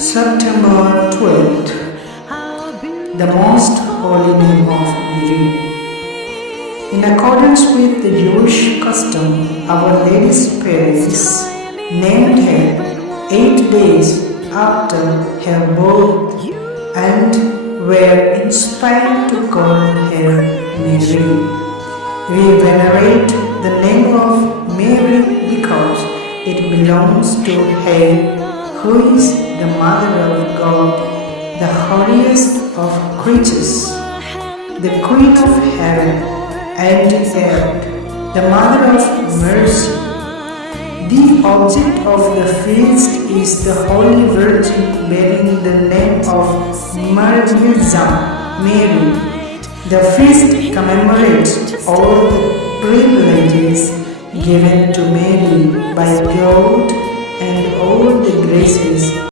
September 12th, the most holy name of Mary. In accordance with the Jewish custom, Our Lady's parents named her 8 days after her birth and were inspired to call her Mary. We venerate the name of Mary because it belongs to her who is the Mother of God, the holiest of creatures, the Queen of heaven and earth, the Mother of mercy. The object of the feast is the Holy Virgin bearing the name of Maria Mary. The feast commemorates all the privileges given to Mary by God and all the graces